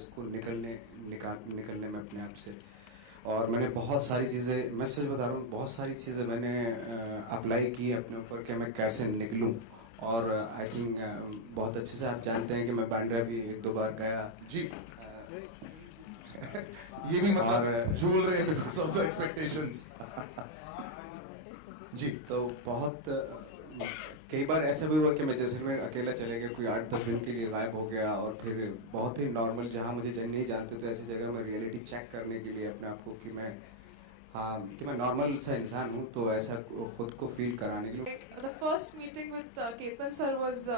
इसको निकलने में अपने आप से। और मैंने बहुत सारी चीज़ें, मैं सच बता रहा हूँ, बहुत सारी चीज़ें मैंने अप्लाई की अपने ऊपर कि मैं कैसे निकलूँ। और आई थिंक बहुत अच्छे से आप जानते हैं कि मैं बांद्रा भी एक दो बार गया जी। ये भी और मतलब झूल रहे हैं बिकॉज ऑफ द एक्सपेक्टेशंस। जी। तो बहुत कई बार ऐसा भी हुआ कि मैं जैसलमेर अकेला चले गया, कोई 8-10 दिन के लिए गायब हो गया, और फिर बहुत ही नॉर्मल, जहाँ मुझे नहीं जानते तो ऐसी जगह मैं रियलिटी चेक करने के लिए अपने आप को कि मैं, हाँ, कि मैं नॉर्मल सा इंसान हूँ, तो ऐसा खुद को फील कराने के लिए। The first meeting with Ketan sir was,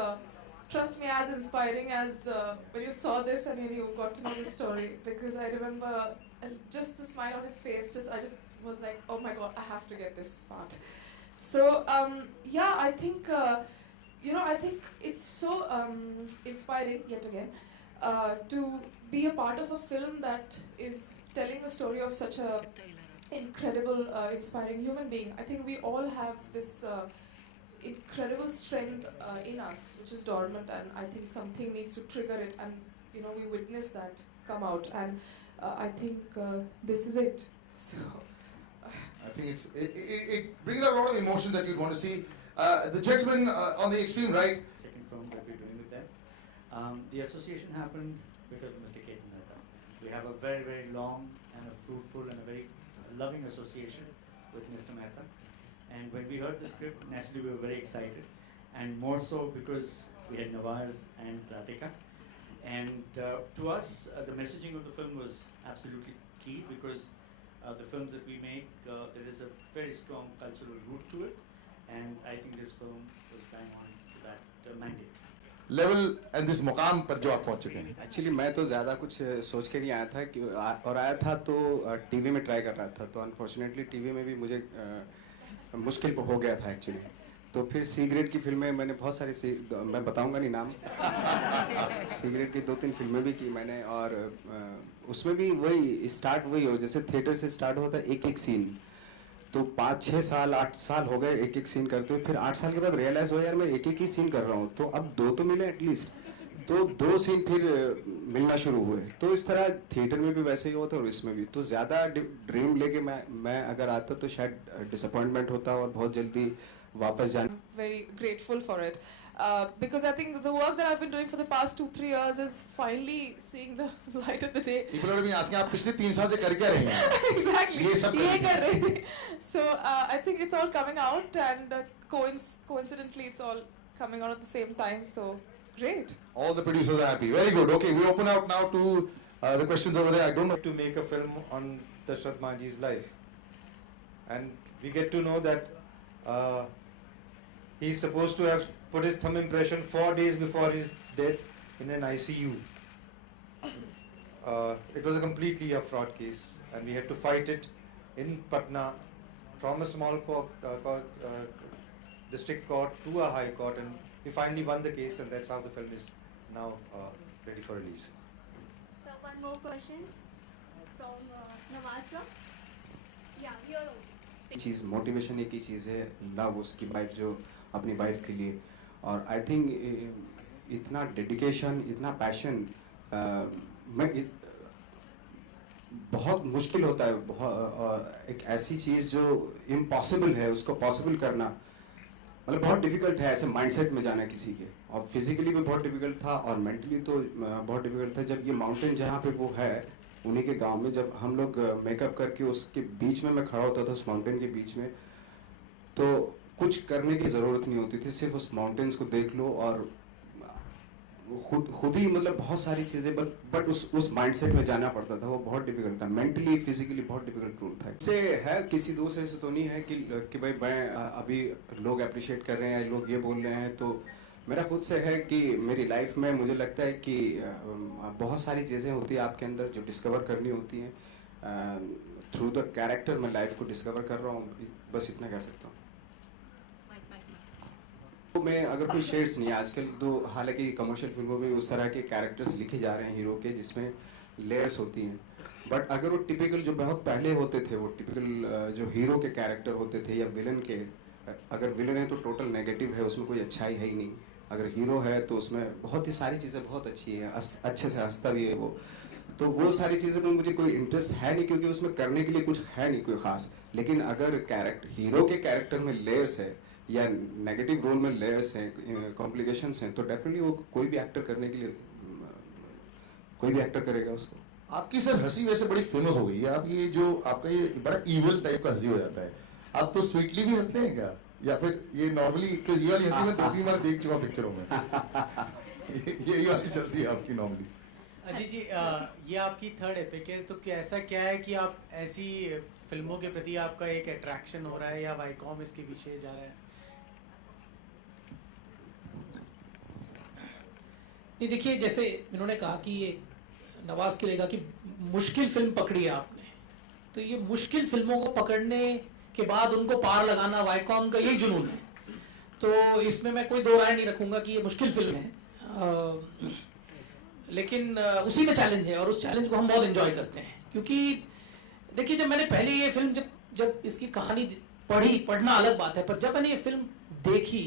trust me, as inspiring as when you saw this and when you got to know the story. Because I remember just the smile on his face. I just was like, oh my god, I have to get this part. So yeah, I think I think it's so inspiring yet again to be a part of a film that is telling the story of such a incredible, inspiring human being. I think we all have this incredible strength in us, which is dormant, and I think something needs to trigger it, and we witness that come out, and I think this is it. So. I think it brings out a lot of emotion that you want to see. The gentleman on the extreme right. Second film that we're doing with them. The association happened because of Mr. Ketan Mehta. We have a very, very long and a fruitful and a very loving association with Mr. Mehta. And when we heard the script, naturally we were very excited. And more so because we had Nawaz and Radhika. And to us, the messaging of the film was absolutely key because the films that we make, there is a very strong cultural root to it. And I think this film was bang on to that mandate. Level and this मुकाम पर जो आप पहुंच चुके हैं। Actually मैं तो ज़्यादा कुछ सोच के नहीं आया था कि और आया था तो टीवी में ट्राई कर रहा था, तो अनफॉर्चुनेटली टीवी में भी मुझे मुश्किल हो गया था एक्चुअली। तो फिर सी ग्रेड की फिल्में मैंने बहुत सारी मैं बताऊंगा नहीं नाम। सी ग्रेड की 2-3 फिल्में भी की मैंने, और उसमें भी वही स्टार्ट वही हो, जैसे थिएटर से स्टार्ट होता है एक एक सीन, तो 5-6 साल 8 साल हो गए एक एक सीन करते हुए। फिर 8 साल के बाद रियलाइज हो यार मैं एक एक ही सीन कर रहा हूँ, तो अब 2 तो मिले एटलीस्ट, तो 2 सीन फिर मिलना शुरू हुए। तो इस तरह थिएटर में भी वैसे ही होता और इसमें भी। तो ज़्यादा ड्रीम लेके मैं अगर आता तो शायद डिसअपॉइंटमेंट होता और बहुत जल्दी वापस जाना। Very grateful for it. Because I think the work that I've been doing for the past 2-3 years is finally seeing the light of the day. People are being asking, आप पिछले 3 साल से कर क्या रहे हैं? Exactly. ये सब ये कर रहे थे. So I think it's all coming out, and coincidentally it's all coming out at the same time. So great. All the producers are happy. Very good. Okay, we open out now to the questions over there. I don't know. To make a film on Dashrath Manjhi's life, and we get to know that he's supposed to have put his thumb impression 4 days before his death in an ICU. It was a completely a fraud case, and we had to fight it in Patna from a small district court to a high court, and we finally won the case, and that's how the film is now ready for release. So one more question from Nawaz sir. Yeah, you're okay. Cheese motivation एक ही चीज़ है, love उसकी wife जो अपनी wife के लिए, और I think इतना dedication, इतना पैशन बहुत मुश्किल होता है। एक ऐसी चीज़ जो इम्पॉसिबल है उसको पॉसिबल करना मतलब बहुत डिफिकल्ट है, ऐसे माइंडसेट में जाना किसी के। और फिजिकली भी बहुत डिफिकल्ट था और मेंटली तो बहुत डिफिकल्ट था। जब ये माउंटेन जहाँ पे वो है उन्हीं के गांव में, जब हम लोग मेकअप करके उसके बीच में मैं खड़ा होता था, उस माउंटेन के बीच में, तो कुछ करने की ज़रूरत नहीं होती थी, सिर्फ उस माउंटेन्स को देख लो और खुद ही मतलब बहुत सारी चीज़ें, बट उस माइंडसेट में जाना पड़ता था। वो बहुत डिफिकल्ट था, मेंटली फिजिकली बहुत डिफिकल्ट रोल था। इससे है किसी दूसरे से तो नहीं है कि भाई मैं अभी लोग अप्रिशिएट कर रहे हैं, लोग ये बोल रहे हैं, तो मेरा खुद से है कि मेरी लाइफ में मुझे लगता है कि बहुत सारी चीज़ें होती हैं आपके अंदर जो डिस्कवर करनी होती हैं। थ्रू द कैरेक्टर मैं लाइफ को डिस्कवर कर रहा हूँ, बस इतना कह सकता हूँ। तो मैं अगर कोई शेड्स नहीं है आजकल, तो हालांकि कमर्शियल फिल्मों में उस तरह के कैरेक्टर्स लिखे जा रहे हैं हीरो के जिसमें लेयर्स होती हैं, बट अगर वो टिपिकल जो बहुत पहले होते थे, वो टिपिकल जो हीरो के कैरेक्टर होते थे या विलन के, अगर विलन है तो टोटल नेगेटिव है, उसमें कोई अच्छाई है ही नहीं। अगर हीरो है तो उसमें बहुत ही सारी चीज़ें बहुत अच्छी है, अच्छे से हंसता भी है वो, तो वो सारी चीज़ें में मुझे कोई इंटरेस्ट है नहीं, क्योंकि उसमें करने के लिए कुछ है नहीं कोई खास। लेकिन अगर हीरो के कैरेक्टर में लेयर्स है या नेगेटिव रोल में लेयर्स हैं, कॉम्प्लिकेशंस हैं, तो डेफिनेटली वो कोई भी एक्टर करने के लिए कोई भी एक्टर करेगा उसको। आपकी सर हंसी वैसे बड़ी फेमस हो गई है, आप ये जो आपका ये बड़ा इवल टाइप का हंसी हो जाता है, आप तो स्वीटली भी हंसते हैं क्या, या फिर ये नॉर्मली ये वाली हंसी में 2-3 बार देख चुका पिक्चरों में ये वाली चलती है आपकी नॉर्मली? अजीत जी, ये आपकी थर्ड एपिक है, तो क्या ऐसा क्या है कि आप ऐसी फिल्मों के प्रति आपका एक अट्रैक्शन हो रहा है या वाईकॉम इसके पीछे जा रहा है? नहीं, देखिए, जैसे इन्होंने कहा कि ये नवाज के लेगा कि मुश्किल फिल्म पकड़ी है आपने, तो ये मुश्किल फिल्मों को पकड़ने के बाद उनको पार लगाना वाईकॉम का यही जुनून है। तो इसमें मैं कोई दो राय नहीं रखूंगा कि ये मुश्किल फिल्म है, लेकिन उसी में चैलेंज है और उस चैलेंज को हम बहुत एंजॉय करते हैं। क्योंकि देखिए, जब मैंने पहले ये फिल्म जब इसकी कहानी पढ़ना अलग बात है, पर जब मैंने ये फिल्म देखी